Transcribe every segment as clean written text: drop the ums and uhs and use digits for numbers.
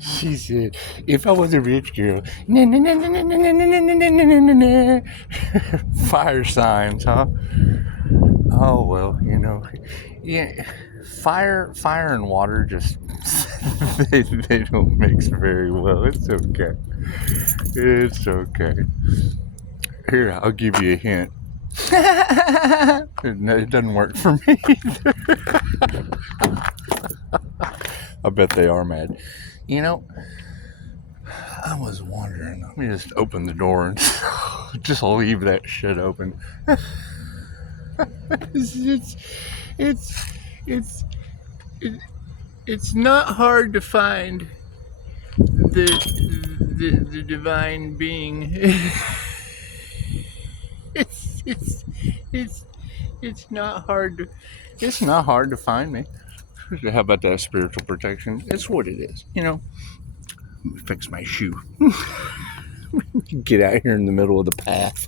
She said, if I was a rich girl, na na na na na na na na na na na na. Fire signs, huh? Oh well, yeah. Fire and water just they don't mix very well. It's okay. It's okay. Here, I'll give you a hint. It doesn't work for me either. I bet they are mad. I was wondering. Let me just open the door and just leave that shit open. It's not hard to find the divine being. It's not hard to find me. How about that spiritual protection? It's what it is, Let me fix my shoe. Get out here in the middle of the path.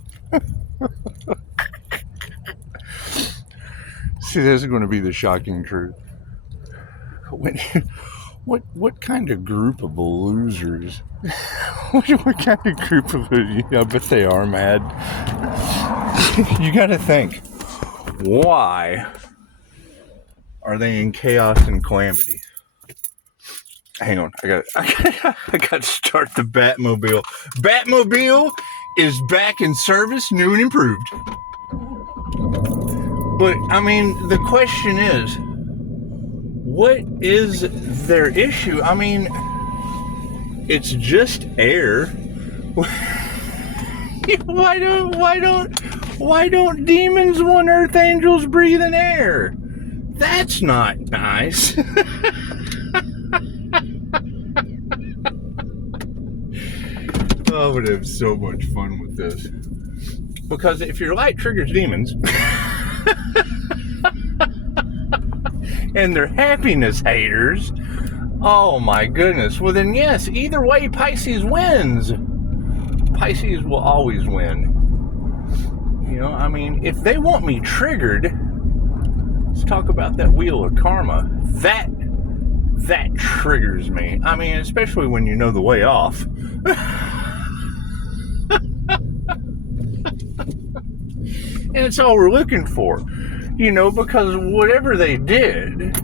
See, this is going to be the shocking truth. What kind of group of losers? What kind of group of losers? I bet they are mad. You got to think, why are they in chaos and calamity? Hang on, I got to start the Batmobile. Batmobile is back in service, new and improved. But I mean, the question is, what is their issue? I mean, it's just air. Why don't demons want earth angels breathing air? That's not nice. I would have so much fun with this. Because if your light triggers demons and they're happiness haters, oh my goodness. Well then yes, either way Pisces wins. Pisces will always win. I mean, if they want me triggered, let's talk about that wheel of karma. That triggers me. I mean, especially when you know the way off. And it's all we're looking for. Because whatever they did,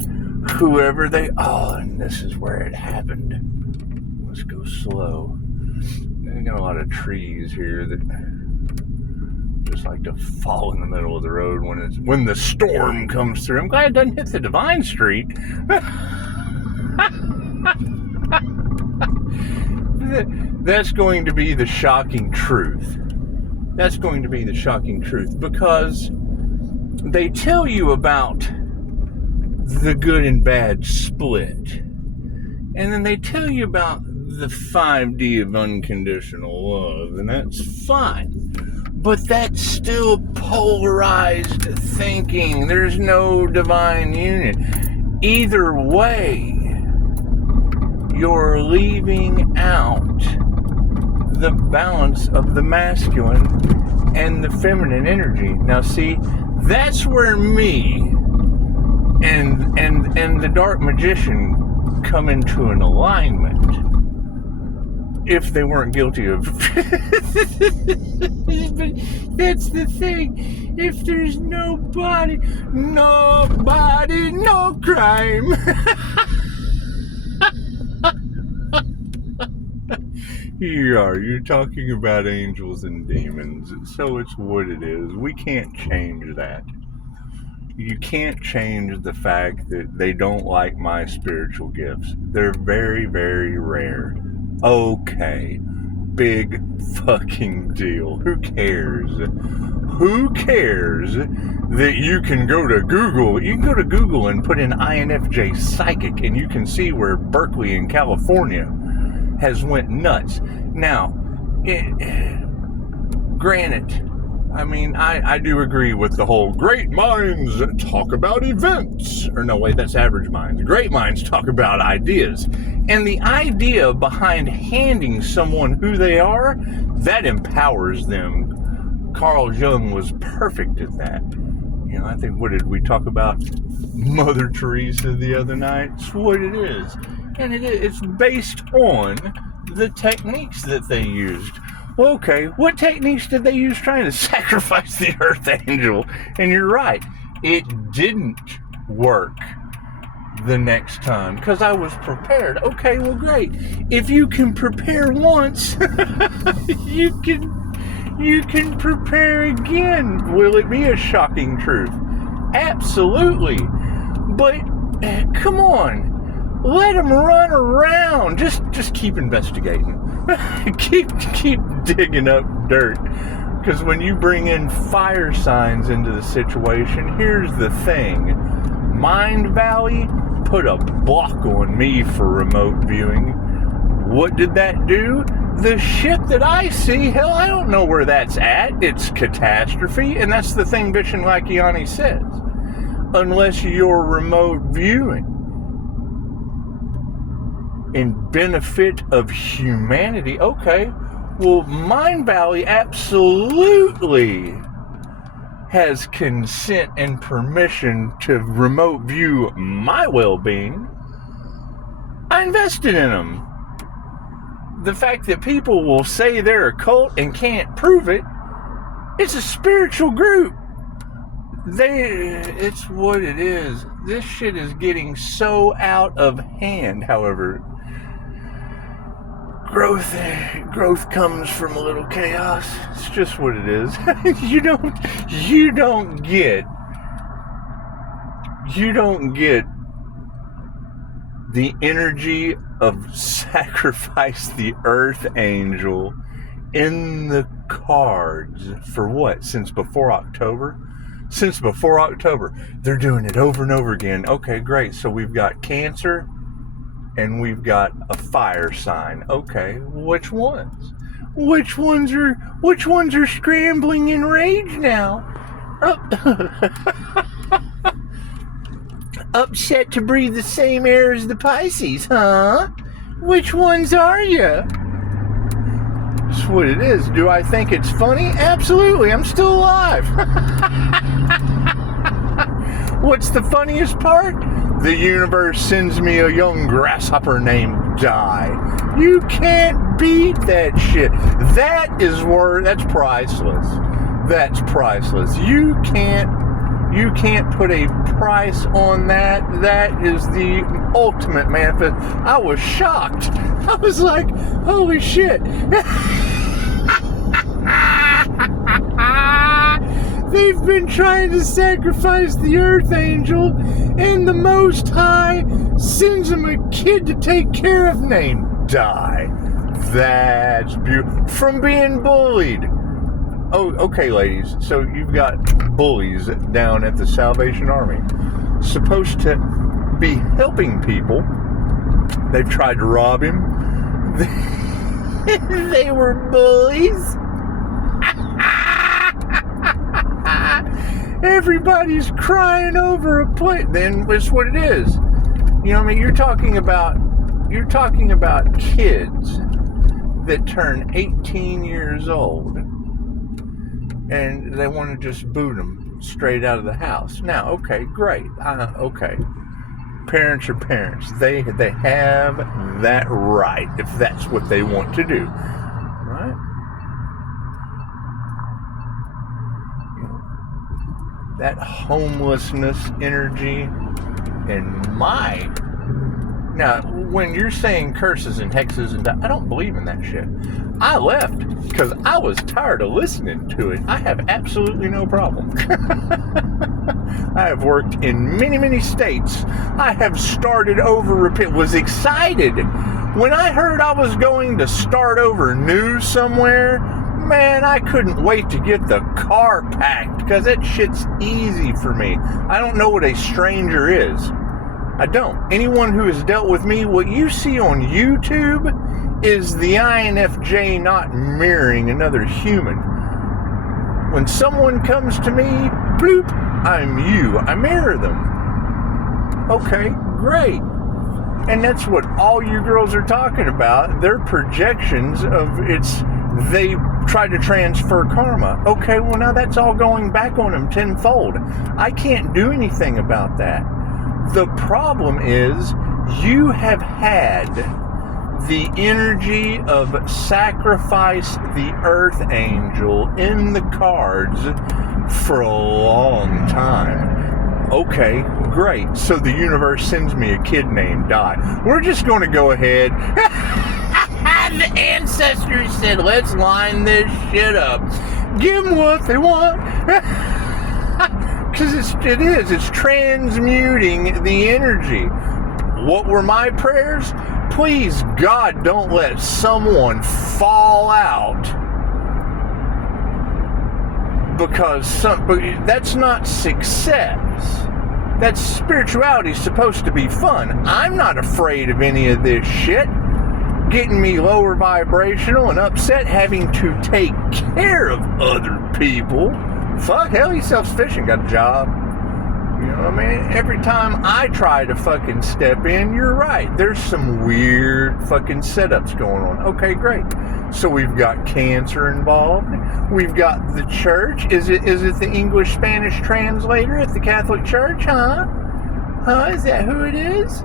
and this is where it happened. Let's go slow. They got a lot of trees here that just like to fall in the middle of the road when the storm comes through. I'm glad it doesn't hit the Divine Street. That's going to be the shocking truth. That's going to be the shocking truth, because they tell you about the good and bad split, and then they tell you about the 5D of unconditional love, and that's fine. But that's still polarized thinking. There's no divine union. Either way, you're leaving out the balance of the masculine and the feminine energy. Now see, that's where me and the dark magician come into an alignment. If they weren't guilty of that's the thing. If there's nobody, no crime. You're talking about angels and demons, so it's what it is. We can't change that. You can't change the fact that they don't like my spiritual gifts. They're very, very rare. Okay, big fucking deal. Who cares? Who cares that you can go to Google? You can go to Google and put in INFJ psychic, and you can see where Berkeley in California has went nuts. Now, granted, I mean, I do agree with the whole great minds talk about events. Or no, wait, that's average minds. Great minds talk about ideas. And the idea behind handing someone who they are, that empowers them. Carl Jung was perfect at that. I think, what did we talk about? Mother Teresa the other night? It's what it is. And it's based on the techniques that they used. Well, okay, what techniques did they use trying to sacrifice the Earth Angel? And you're right, it didn't work the next time because I was prepared. Okay, well, great. If you can prepare once, you can prepare again. Will it be a shocking truth? Absolutely. But come on. Let them run around. Just keep investigating. keep digging up dirt. Because when you bring in fire signs into the situation, here's the thing. Mind Valley put a block on me for remote viewing. What did that do? The shit that I see, hell, I don't know where that's at. It's catastrophe. And that's the thing Vishen Lakhiani says. Unless you're remote viewing in benefit of humanity. Okay, well, Mind Valley absolutely has consent and permission to remote view my well-being. I invested in them. The fact that people will say they're a cult and can't prove it, it's a spiritual group. It's what it is. This shit is getting so out of hand, however. Growth comes from a little chaos. It's just what it is. You don't get the energy of sacrifice the Earth Angel in the cards for what? Since before October? Since before October. They're doing it over and over again. Okay, great. So we've got Cancer and we've got a fire sign. Okay, which ones? Which ones are scrambling in rage now? Upset to breathe the same air as the Pisces, huh? Which ones are you? That's what it is. Do I think it's funny? Absolutely. I'm still alive. What's the funniest part? The universe sends me a young grasshopper named Di. You can't beat that shit. That's priceless. That's priceless. You can't put a price on that. That is the ultimate manifest. I was shocked. I was like, holy shit. They've been trying to sacrifice the Earth Angel, and the Most High sends him a kid to take care of named Di. That's beautiful. From being bullied. Oh, okay, ladies. So you've got bullies down at the Salvation Army. Supposed to be helping people. They've tried to rob him. They were bullies. Everybody's crying over a plate. Then it's what it is. You know what I mean? You're talking about kids that turn 18 years old and they want to just boot them straight out of the house. Now, okay, great. Okay. Parents are parents. They have that right if that's what they want to do. Right? That homelessness energy and now when you're saying curses and hexes and I don't believe in that shit. I left because I was tired of listening to it. I have absolutely no problem. I have worked in many states. I have started over, was excited when I heard I was going to start over new somewhere. Man, I couldn't wait to get the car packed because that shit's easy for me. I don't know what a stranger is. I don't. Anyone who has dealt with me, what you see on YouTube is the INFJ not mirroring another human. When someone comes to me, bloop, I'm you. I mirror them. Okay, great. And that's what all you girls are talking about. They're projections of they try to transfer karma. Okay, well now that's all going back on them tenfold. I can't do anything about that. The problem is You have had the energy of sacrifice the earth angel in the cards for a long time. Okay, great. So the universe sends me a kid named Dot. We're just going to go ahead. The ancestors said, let's line this shit up. Give them what they want. Because it's transmuting the energy. What were my prayers? Please, God, don't let someone fall out because that's not success. That's spirituality supposed to be fun. I'm not afraid of any of this shit getting me lower vibrational and upset having to take care of other people. Fuck, hell, he's self-sufficient, got a job. You know what I mean? Every time I try to fucking step in, you're right. There's some weird fucking setups going on. Okay, great. So we've got cancer involved. We've got the church. Is it the English-Spanish translator at the Catholic Church, huh? Is that who it is?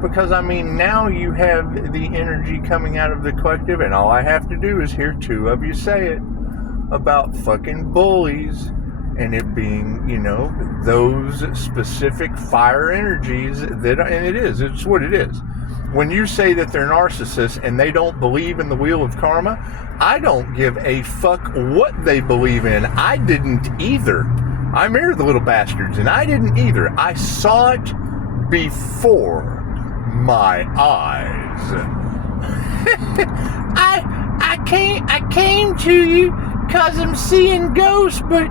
Because, I mean, now you have the energy coming out of the collective, and all I have to do is hear two of you say it about fucking bullies. And it being, you know, those specific fire energies and it's what it is. When you say that they're narcissists and they don't believe in the wheel of karma, I don't give a fuck what they believe in. I didn't either. I married the little bastards and I didn't either. I saw it before my eyes. I came to you because I'm seeing ghosts, but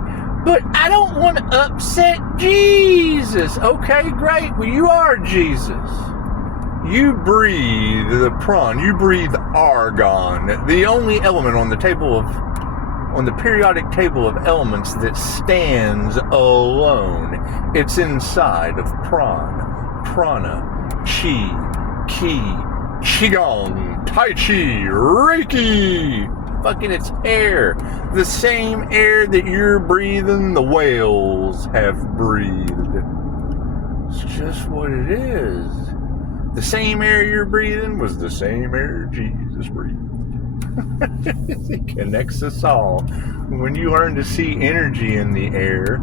I don't want to upset Jesus. Okay, great. Well, you are Jesus. You breathe the prawn. You breathe argon. The only element on the periodic table of elements that stands alone. It's inside of prawn, prana, chi, ki, qigong, tai chi, reiki. Fucking it's air. The same air that you're breathing, the whales have breathed. It's just what it is. The same air you're breathing was the same air Jesus breathed. It connects us all. When you learn to see energy in the air,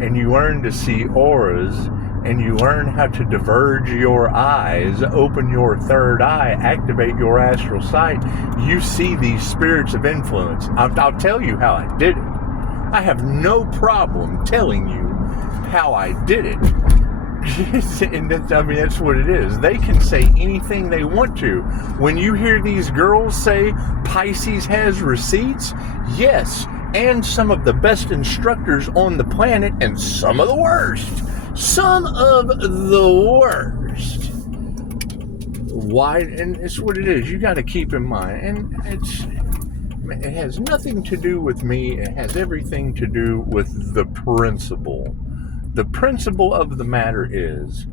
and you learn to see auras, and you learn how to diverge your eyes, open your third eye, activate your astral sight, you see these spirits of influence. I'll tell you how I did it. I have no problem telling you how I did it. And that's what it is. They can say anything they want to. When you hear these girls say Pisces has receipts, yes, and some of the best instructors on the planet, and some of the worst. Some of the worst. Why? And it's what it is. You got to keep in mind. And it has nothing to do with me. It has everything to do with the principle. The principle of the matter is,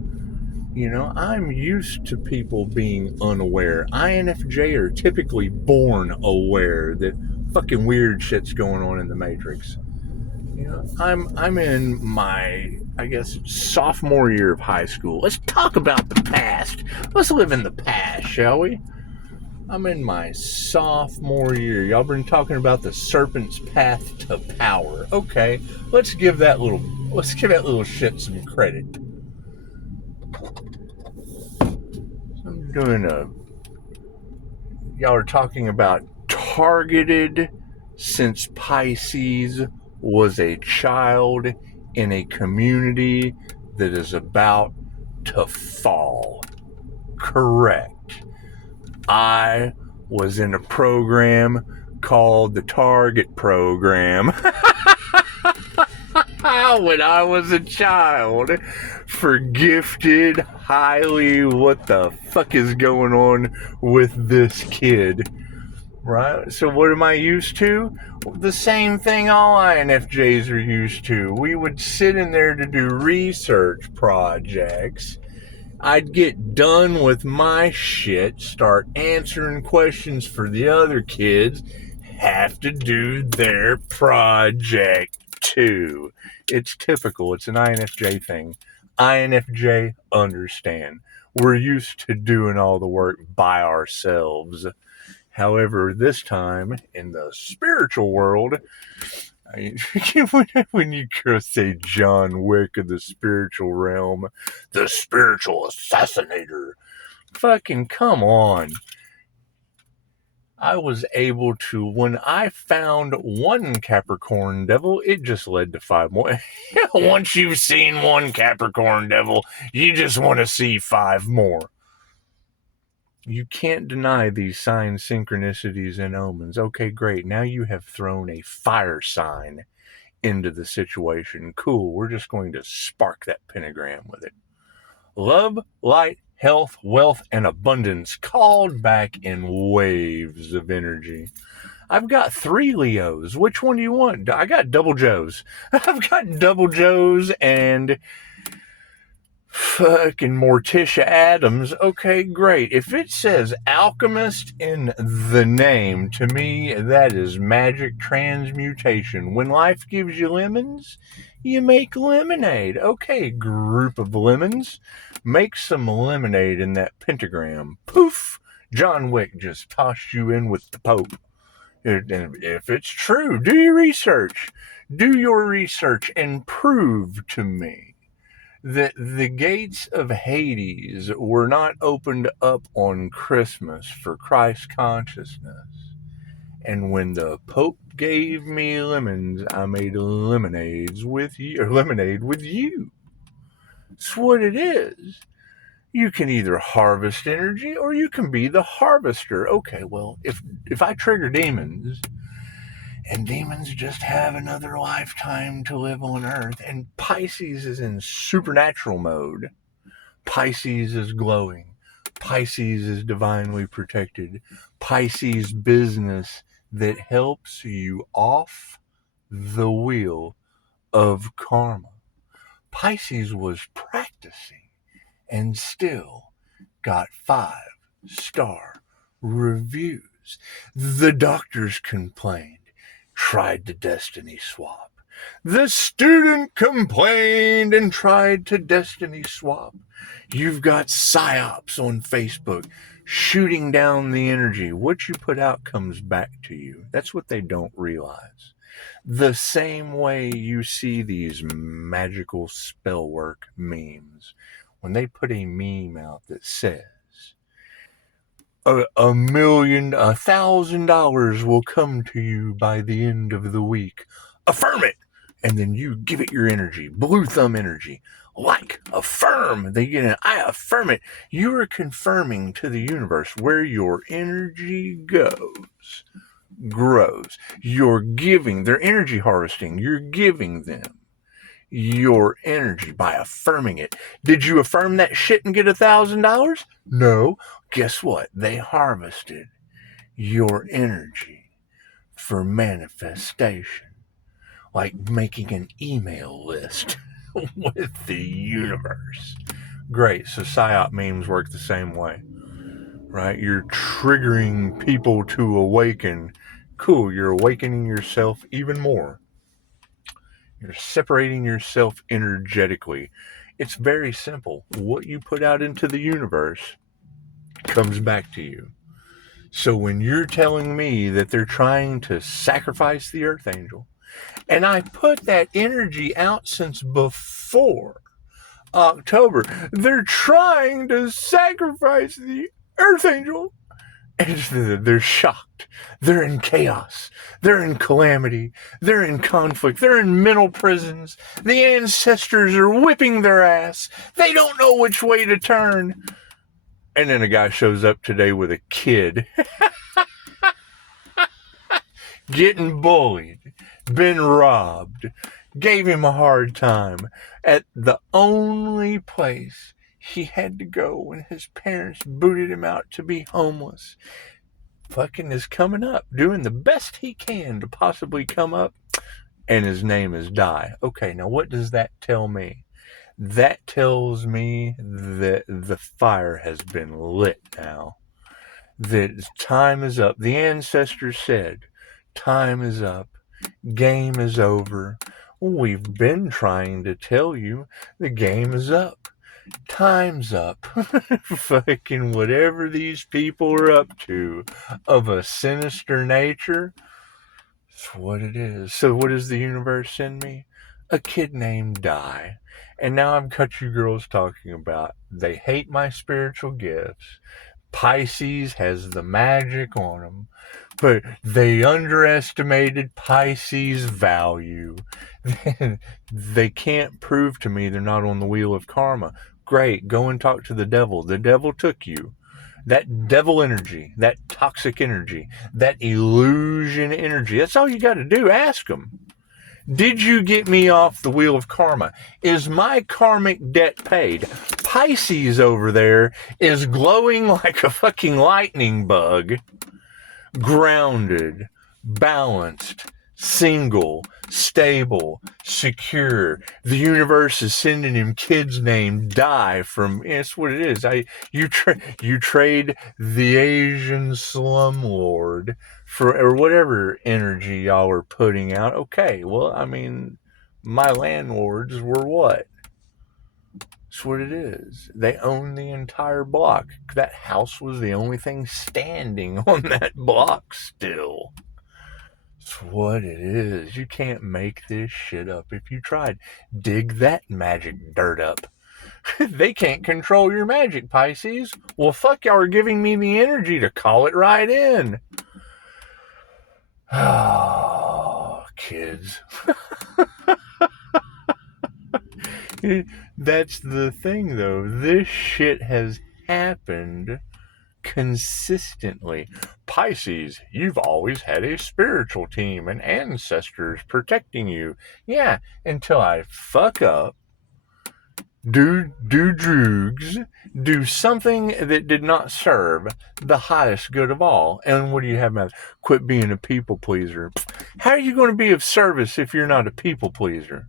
you know, I'm used to people being unaware. INFJ are typically born aware that fucking weird shit's going on in the Matrix. You know, I'm in my, I guess, sophomore year of high school. Let's talk about the past. Let's live in the past, shall we? I'm in my sophomore year. Y'all been talking about the serpent's path to power. Okay, let's give that little shit some credit. I'm doing y'all are talking about targeted since Pisces was a child in a community that is about to fall. Correct. I was in a program called the Target Program when I was a child for gifted, highly, what the fuck is going on with this kid? Right? So what am I used to? The same thing all INFJs are used to. We would sit in there to do research projects. I'd get done with my shit, start answering questions for the other kids, have to do their project too. It's typical. It's an INFJ thing. INFJ understand. We're used to doing all the work by ourselves. However, this time in the spiritual world, when you say John Wick of the spiritual realm, the spiritual assassinator, fucking come on. I was able to, when I found one Capricorn devil, it just led to 5 more. Once you've seen one Capricorn devil, you just want to see 5 more. You can't deny these signs, synchronicities, and omens. Okay, great. Now you have thrown a fire sign into the situation. Cool. We're just going to spark that pentagram with it. Love, light, health, wealth, and abundance called back in waves of energy. I've got 3 Leos. Which one do you want? I got double Joes. I've got double Joes and fucking Morticia Adams. Okay, great. If it says alchemist in the name, to me, that is magic transmutation. When life gives you lemons, you make lemonade. Okay, group of lemons, make some lemonade in that pentagram. Poof! John Wick just tossed you in with the Pope. If it's true, do your research. Do your research and prove to me that the gates of Hades were not opened up on Christmas for Christ consciousness. And when the Pope gave me lemons, I made lemonade with you. That's what it is. You can either harvest energy or you can be the harvester. Okay, well, if I trigger demons, and demons just have another lifetime to live on Earth, and Pisces is in supernatural mode. Pisces is glowing. Pisces is divinely protected. Pisces business that helps you off the wheel of karma. Pisces was practicing and still got 5-star reviews. The doctors complained. Tried to destiny swap. The student complained and tried to destiny swap. You've got psyops on Facebook shooting down the energy. What you put out comes back to you. That's what they don't realize. The same way you see these magical spell work memes. When they put a meme out that says, $1,000 will come to you by the end of the week. Affirm it. And then you give it your energy, blue thumb energy. Like, affirm. They get an I affirm it. You are confirming to the universe where your energy grows. You're giving, they're energy harvesting. You're giving them your energy by affirming it. Did you affirm that shit and get $1,000? No. Guess what? They harvested your energy for manifestation. Like making an email list with the universe. Great. So PSYOP memes work the same way, right? You're triggering people to awaken. Cool. You're awakening yourself even more. You're separating yourself energetically. It's very simple. What you put out into the universe comes back to you. So when you're telling me that they're trying to sacrifice the Earth Angel, and I put that energy out since before October, they're trying to sacrifice the Earth Angel, and they're shocked. They're in chaos. They're in calamity. They're in conflict. They're in mental prisons. The ancestors are whipping their ass. They don't know which way to turn. And then a guy shows up today with a kid. Getting bullied. Been robbed. Gave him a hard time at the only place he had to go when his parents booted him out to be homeless. Fucking is coming up, doing the best he can to possibly come up, and his name is Die. Okay, now what does that tell me? That tells me that the fire has been lit now. That time is up. The ancestors said, time is up. Game is over. We've been trying to tell you the game is up. Time's up. Fucking whatever these people are up to of a sinister nature, it's what it is. So what does the universe send me? A kid named Di. And now I've got you girls talking about they hate my spiritual gifts. Pisces has the magic on them, but they underestimated Pisces' value. They can't prove to me they're not on the wheel of karma. Great, go and talk to the devil. The devil took you. That devil energy, that toxic energy, that illusion energy. That's all you got to do. Ask them. Did you get me off the wheel of karma? Is my karmic debt paid? Pisces over there is glowing like a fucking lightning bug, grounded, balanced, single, stable, secure. The universe is sending him kids named Di from, it's what it is. You trade the Asian slumlord for, or whatever energy y'all are putting out. Okay, well, I mean, my landlords were what? That's what it is. They own the entire block. That house was the only thing standing on that block still. That's what it is. You can't make this shit up if you tried. Dig that magic dirt up. They can't control your magic, Pisces. Well, fuck, y'all are giving me the energy to call it right in. Oh, kids. That's the thing, though. This shit has happened consistently. Pisces, you've always had a spiritual team and ancestors protecting you. Yeah, until I fuck up, do drugs, do something that did not serve the highest good of all. And what do you have, man? Quit being a people pleaser. How are you going to be of service if you're not a people pleaser?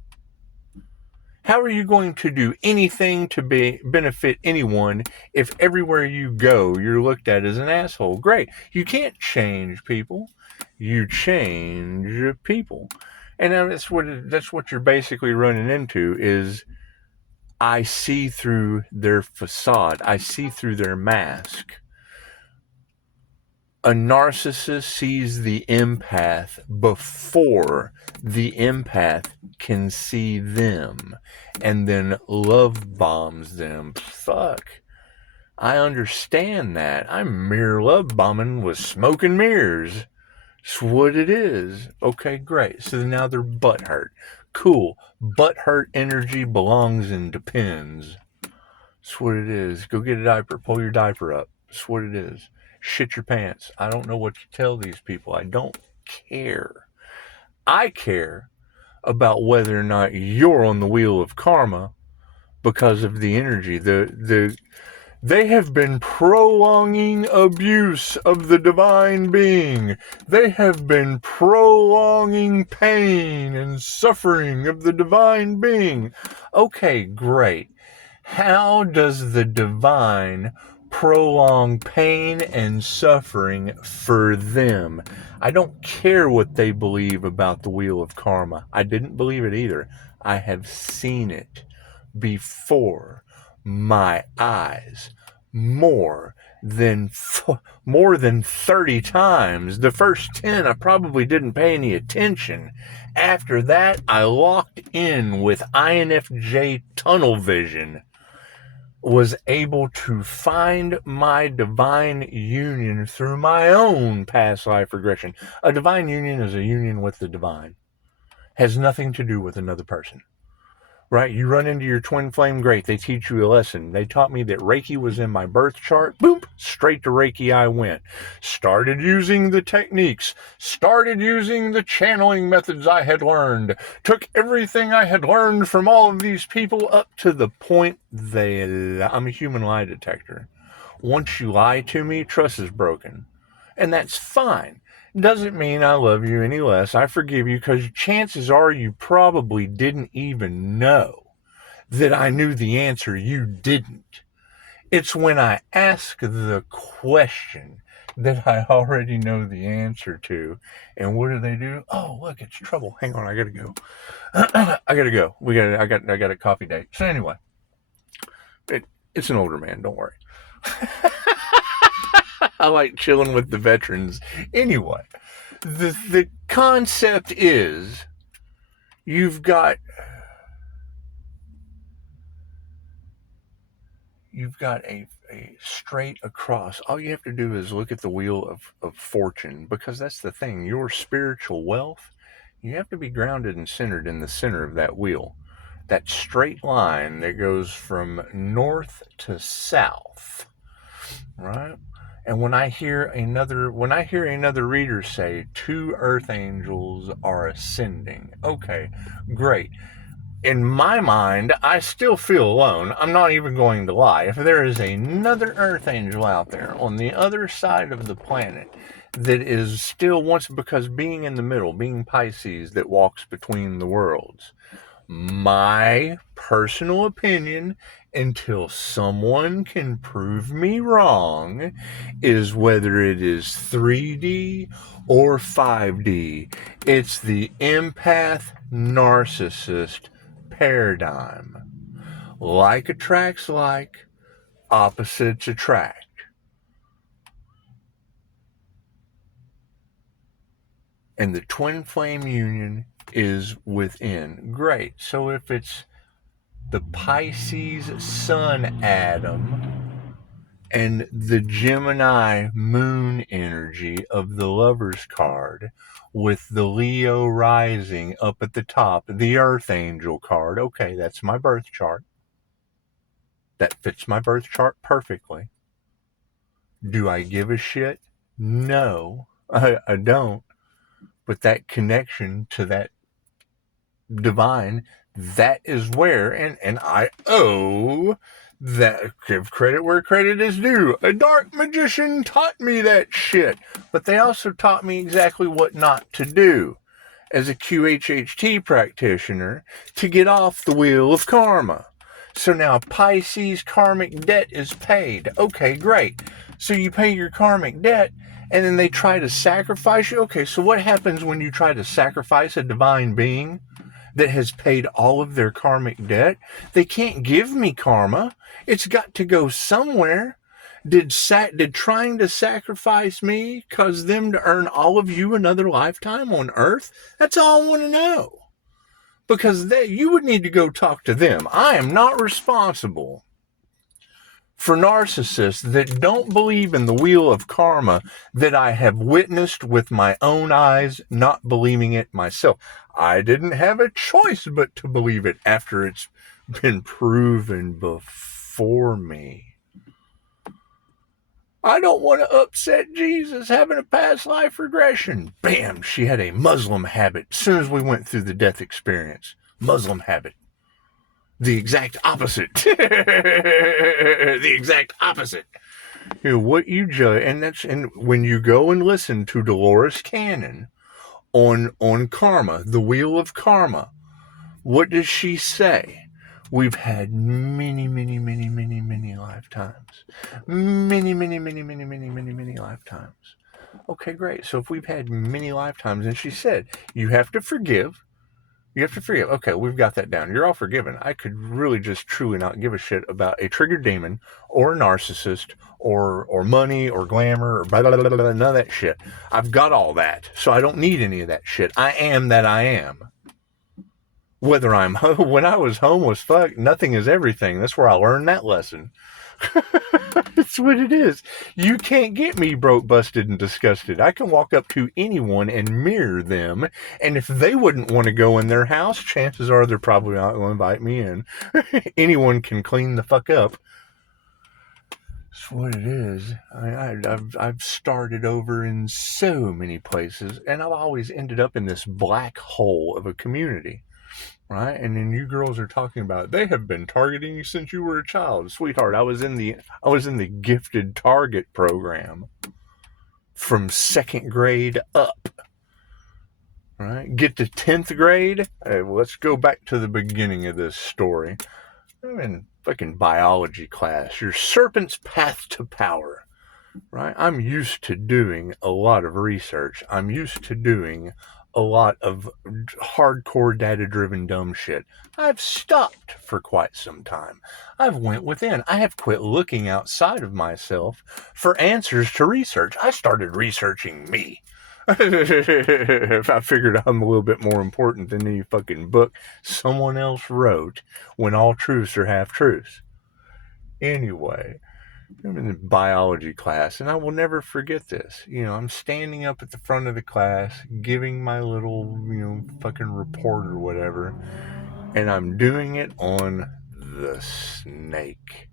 How are you going to do anything to benefit anyone if everywhere you go you're looked at as an asshole? Great. You can't change people. You change people. And that's what you're basically running into is I see through their facade. I see through their mask. A narcissist sees the empath before the empath can see them and then love bombs them. Fuck. I understand that. I'm mirror love bombing with smoke and mirrors. It's what it is. Okay, great. So now they're butthurt. Cool. Butthurt energy belongs and depends. That's what it is. Go get a diaper. Pull your diaper up. That's what it is. Shit your pants. I don't know what to tell these people. I don't care. I care about whether or not you're on the wheel of karma because of the energy. They have been prolonging abuse of the divine being. They have been prolonging pain and suffering of the divine being. Okay, great. How does the divine prolong pain and suffering for them? I don't care what they believe about the wheel of karma. I didn't believe it either. I have seen it before my eyes more than 30 times. The first 10 I probably didn't pay any attention. After that, I locked in with INFJ tunnel vision, was able to find my divine union through my own past life regression. A divine union is a union with the divine. Has nothing to do with another person. Right? You run into your twin flame, great. They teach you a lesson. They taught me that Reiki was in my birth chart. Boom! Straight to Reiki I went. Started using the techniques. Started using the channeling methods I had learned. Took everything I had learned from all of these people up to the point I'm a human lie detector. Once you lie to me, trust is broken. And that's fine. Doesn't mean I love you any less. I forgive you because chances are you probably didn't even know that I knew the answer. You didn't. It's when I ask the question that I already know the answer to. And what do? Oh, look, it's trouble. Hang on, I gotta go. I gotta go. I got a coffee date. So anyway, It's an older man, don't worry. I like chilling with the veterans. Anyway, the concept is you've got a straight across. All you have to do is look at the wheel of fortune, because that's the thing. Your spiritual wealth, you have to be grounded and centered in the center of that wheel. That straight line that goes from north to south, right? And when I hear another reader say 2 earth angels are ascending, okay, great. In my mind, I still feel alone. I'm not even going to lie. If there is another earth angel out there on the other side of the planet that is still because being in the middle, being Pisces that walks between the worlds, my personal opinion, until someone can prove me wrong, is whether it is 3D or 5D. It's the empath narcissist paradigm. Like attracts like, opposites attract. And the twin flame union is within. Great. So if it's the Pisces sun atom and the Gemini moon energy of the Lover's card with the Leo rising up at the top, the Earth Angel card, okay, that's my birth chart. That fits my birth chart perfectly. Do I give a shit? No, I don't. But that connection to that divine, that is where, and I owe that, give credit where credit is due. A dark magician taught me that shit, but they also taught me exactly what not to do as a QHHT practitioner to get off the wheel of karma. So now Pisces karmic debt is paid. Okay, great. So you pay your karmic debt, and then they try to sacrifice you. Okay, so what happens when you try to sacrifice a divine being that has paid all of their karmic debt? They can't give me karma. It's got to go somewhere. Did trying to sacrifice me cause them to earn all of you another lifetime on Earth? That's all I want to know. Because you would need to go talk to them. I am not responsible for narcissists that don't believe in the wheel of karma that I have witnessed with my own eyes, not believing it myself. I didn't have a choice but to believe it after it's been proven before me. I don't want to upset Jesus having a past life regression. Bam! She had a Muslim habit as soon as we went through the death experience. Muslim habit. The exact opposite. The exact opposite. You know, what you judge, and when you go and listen to Dolores Cannon on karma, the wheel of karma, what does she say? We've had many, many, many, many, many lifetimes. Many, many, many, many, many, many, many lifetimes. Okay, great. So if we've had many lifetimes, and she said, you have to forgive. You have to forgive. Okay, we've got that down. You're all forgiven. I could really just truly not give a shit about a triggered demon or a narcissist or money or glamour or blah, blah, blah, blah, none of that shit. I've got all that. So I don't need any of that shit. I am that I am. Whether I'm when I was homeless, fuck, nothing is everything. That's where I learned that lesson. It's what it is. You can't get me broke, busted, and disgusted. I can walk up to anyone and mirror them, and if they wouldn't want to go in their house, chances are they're probably not going to invite me in. Anyone can clean the fuck up. That's what it is. I've started over in so many places, and I've always ended up in this black hole of a community. Right? And then you girls are talking about they have been targeting you since you were a child. Sweetheart, I was in the gifted target program from 2nd grade up. Right? Get to 10th grade. Let's go back to the beginning of this story. I'm in fucking biology class. Your serpent's path to power. Right? I'm used to doing a lot of research. I'm used to doing a lot of hardcore data-driven dumb shit. I've stopped for quite some time. I've went within. I have quit looking outside of myself for answers to research. I started researching me. If I figured I'm a little bit more important than any fucking book someone else wrote, when all truths are half truths. Anyway, I'm in biology class, and I will never forget this. I'm standing up at the front of the class, giving my little, fucking report or whatever, and I'm doing it on the snake,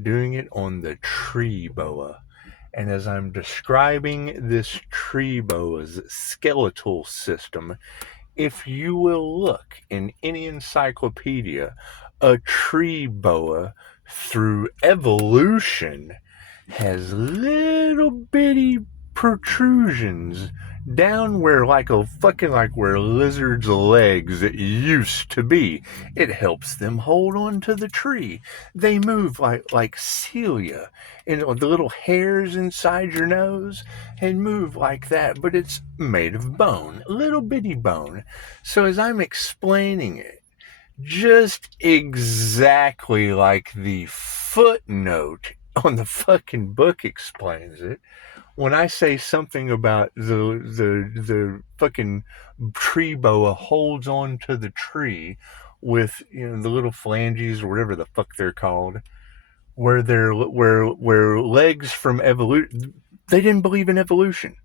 doing it on the tree boa. And as I'm describing this tree boa's skeletal system, if you will look in any encyclopedia, a tree boa through evolution has little bitty protrusions down where like where lizards' legs used to be. It helps them hold on to the tree. They move like cilia, and the little hairs inside your nose and move like that, but it's made of bone, little bitty bone. So as I'm explaining it, just exactly like the footnote on the fucking book explains it, when I say something about the fucking tree boa holds on to the tree with the little phalanges or whatever the fuck they're called, where legs from evolution, they didn't believe in evolution.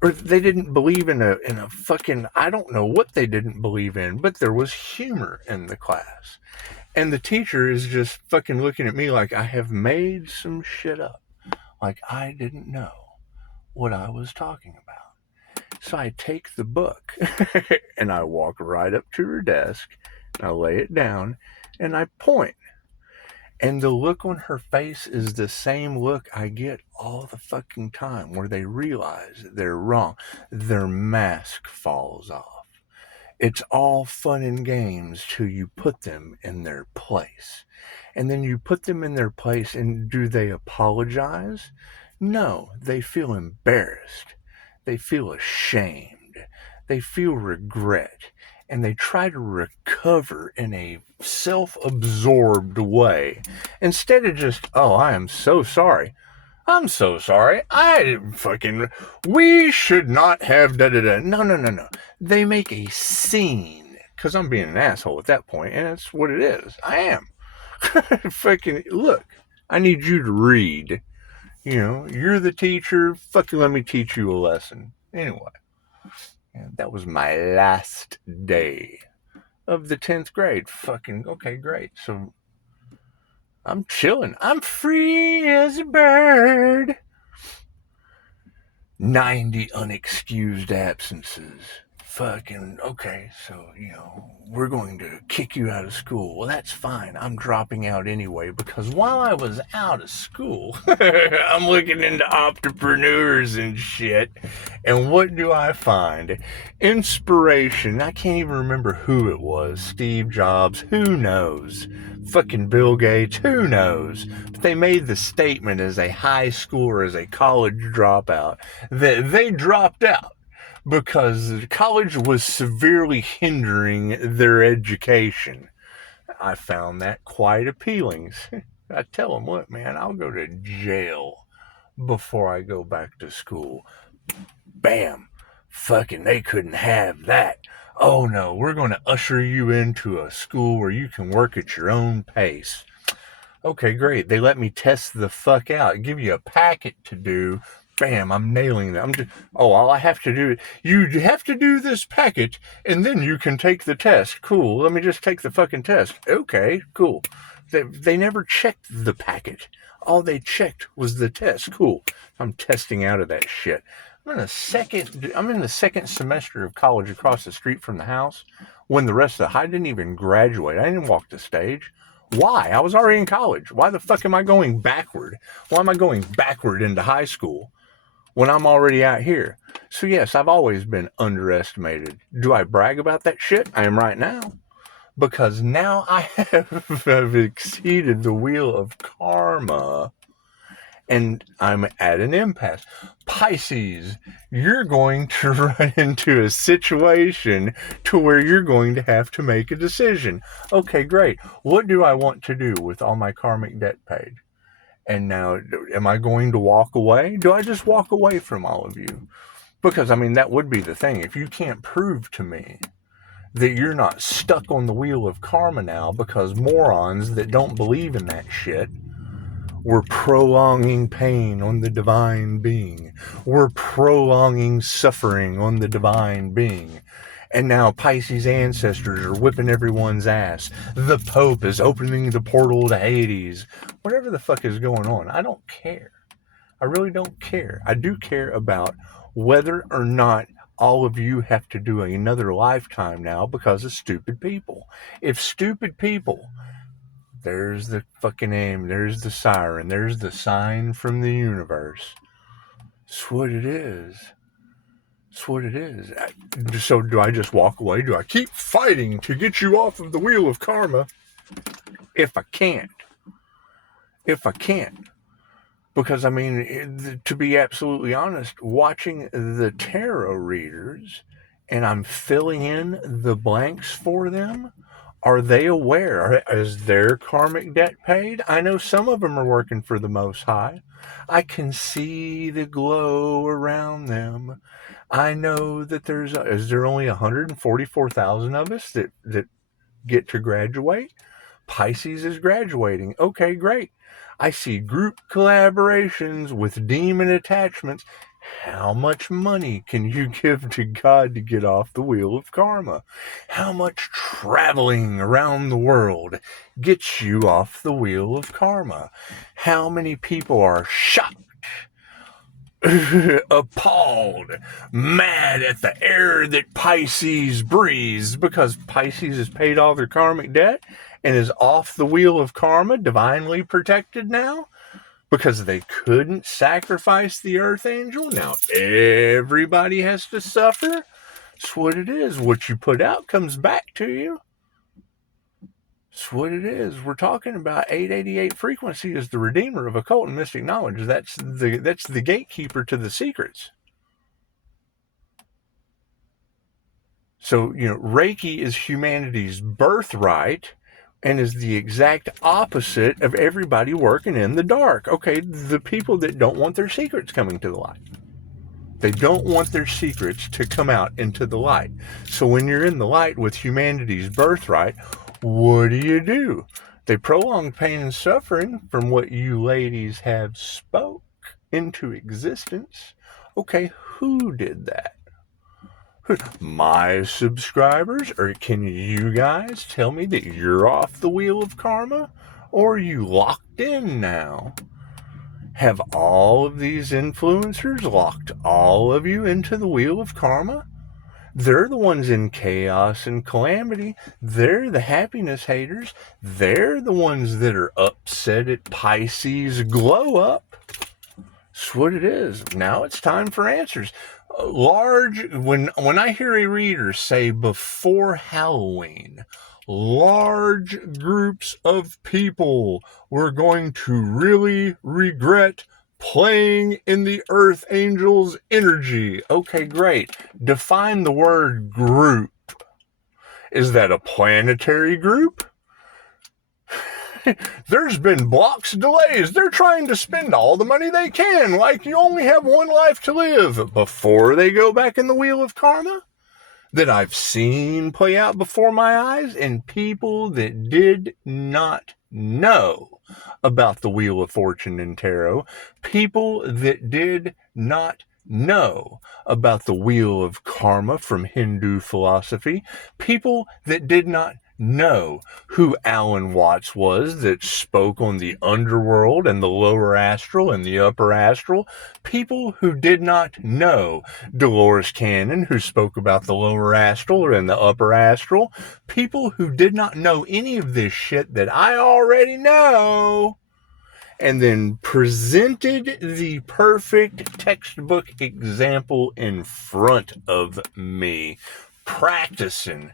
Or they didn't believe in a fucking, I don't know what they didn't believe in, but there was humor in the class. And the teacher is just fucking looking at me like I have made some shit up. Like I didn't know what I was talking about. So I take the book and I walk right up to her desk, and I lay it down, and I point. And the look on her face is the same look I get all the fucking time, where they realize they're wrong. Their mask falls off. It's all fun and games till you put them in their place. And then you put them in their place, and do they apologize? No, they feel embarrassed. They feel ashamed. They feel regret. And they try to recover in a self-absorbed way. Instead of just, oh, I am so sorry. I'm so sorry. We should not have da-da-da. No. They make a scene. Because I'm being an asshole at that point, and that's what it is. I am. Fucking, look, I need you to read. You're the teacher. Fucking let me teach you a lesson. Anyway. And that was my last day of the 10th grade. Fucking, okay, great. So I'm chilling. I'm free as a bird. 90 unexcused absences. Fucking, okay, so, we're going to kick you out of school. Well, that's fine. I'm dropping out anyway, because while I was out of school, I'm looking into entrepreneurs and shit. And what do I find? Inspiration. I can't even remember who it was. Steve Jobs. Who knows? Fucking Bill Gates. Who knows? But they made the statement as a high schooler, as a college dropout, that they dropped out because college was severely hindering their education. I found that quite appealing. I tell them, look, man, I'll go to jail before I go back to school. Bam. Fucking, they couldn't have that. Oh no, we're going to usher you into a school where you can work at your own pace. Okay, great. They let me test the fuck out. Give you a packet to do. Bam, I'm nailing it. All I have to do, you have to do this packet, and then you can take the test. Cool, let me just take the fucking test. Okay, cool. They never checked the packet. All they checked was the test. Cool. I'm testing out of that shit. I'm in the second semester of college across the street from the house, when the rest of I didn't even graduate. I didn't walk the stage. Why? I was already in college. Why the fuck am I going backward? Why am I going backward into high school when I'm already out here? So yes, I've always been underestimated. Do I brag about that shit? I am right now. Because now I have exceeded the wheel of karma. and I'm at an impasse. Pisces, you're going to run into a situation to where you're going to have to make a decision. Okay, great. What do I want to do with all my karmic debt paid? And now, am I going to walk away? Do I just walk away from all of you? Because, I mean, that would be the thing. If you can't prove to me that you're not stuck on the wheel of karma now because morons that don't believe in that shit were prolonging pain on the divine being, we're prolonging suffering on the divine being. And now Pisces ancestors are whipping everyone's ass. The Pope is opening the portal to Hades. Whatever the fuck is going on, I don't care. I really don't care. I do care about whether or not all of you have to do another lifetime now because of stupid people. If stupid people, there's the fucking aim, there's the siren, there's the sign from the universe. It's what it is. It's what it is. So do I just walk away? Do I keep fighting to get you off of the wheel of karma? If I can't. Because, I mean, to be absolutely honest, watching the tarot readers and I'm filling in the blanks for them, are they aware? Is their karmic debt paid? I know some of them are working for the Most High. I can see the glow around them. I know that is there only 144,000 of us that get to graduate? Pisces is graduating. Okay, great. I see group collaborations with demon attachments. How much money can you give to God to get off the wheel of karma? How much traveling around the world gets you off the wheel of karma? How many people are shocked, appalled, mad at the air that Pisces breathes because Pisces has paid all their karmic debt and is off the wheel of karma, divinely protected now? Because they couldn't sacrifice the earth angel. Now everybody has to suffer. It's what it is. What you put out comes back to you. It's what it is. We're talking about 888 frequency is the redeemer of occult and mystic knowledge. That's the gatekeeper to the secrets. So, Reiki is humanity's birthright and is the exact opposite of everybody working in the dark. Okay, the people that don't want their secrets coming to the light. They don't want their secrets to come out into the light. So when you're in the light with humanity's birthright, what do? They prolong pain and suffering from what you ladies have spoke into existence. Okay, who did that? My subscribers? Or can you guys tell me that you're off the wheel of karma? Or are you locked in now? Have all of these influencers locked all of you into the wheel of karma? They're the ones in chaos and calamity. They're the happiness haters. They're the ones that are upset at Pisces glow up. That's what it is. Now it's time for answers. When I hear a reader say before Halloween, large groups of people were going to really regret playing in the Earth Angel's energy. Okay, great. Define the word group. Is that a planetary group? There's been blocks delays. They're trying to spend all the money they can, like you only have one life to live, before they go back in the wheel of karma that I've seen play out before my eyes, and people that did not know about the Wheel of Fortune and Tarot, people that did not know about the Wheel of Karma from Hindu philosophy, people that did not know who Alan Watts was that spoke on the underworld and the lower astral and the upper astral, people who did not know Dolores Cannon who spoke about the lower astral and the upper astral, people who did not know any of this shit that I already know, and then presented the perfect textbook example in front of me, practicing.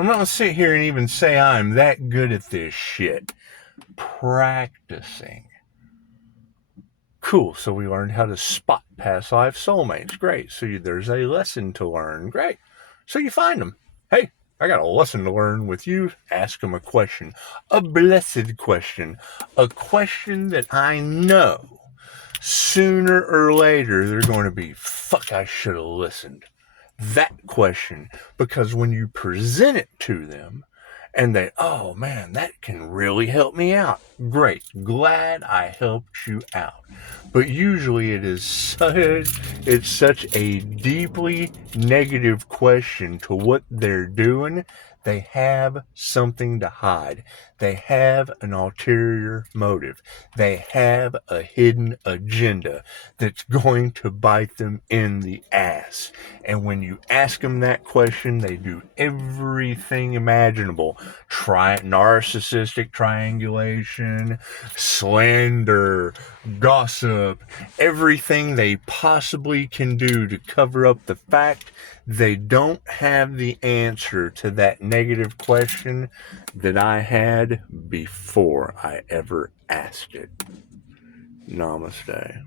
I'm not going to sit here and even say I'm that good at this shit. Practicing. Cool. So we learned how to spot past life soulmates. Great. So there's a lesson to learn. Great. So you find them. Hey, I got a lesson to learn with you. Ask them a question, a blessed question, a question that I know sooner or later they're going to be, fuck, I should have listened. That question, because when you present it to them and they, oh man, that can really help me out. Great. Glad I helped you out. But usually it's such a deeply negative question to what they're doing. They have something to hide. They have an ulterior motive. They have a hidden agenda that's going to bite them in the ass. And when you ask them that question, they do everything imaginable. Narcissistic triangulation, slander, gossip, everything they possibly can do to cover up the fact they don't have the answer to that negative question that I had before I ever asked it. Namaste.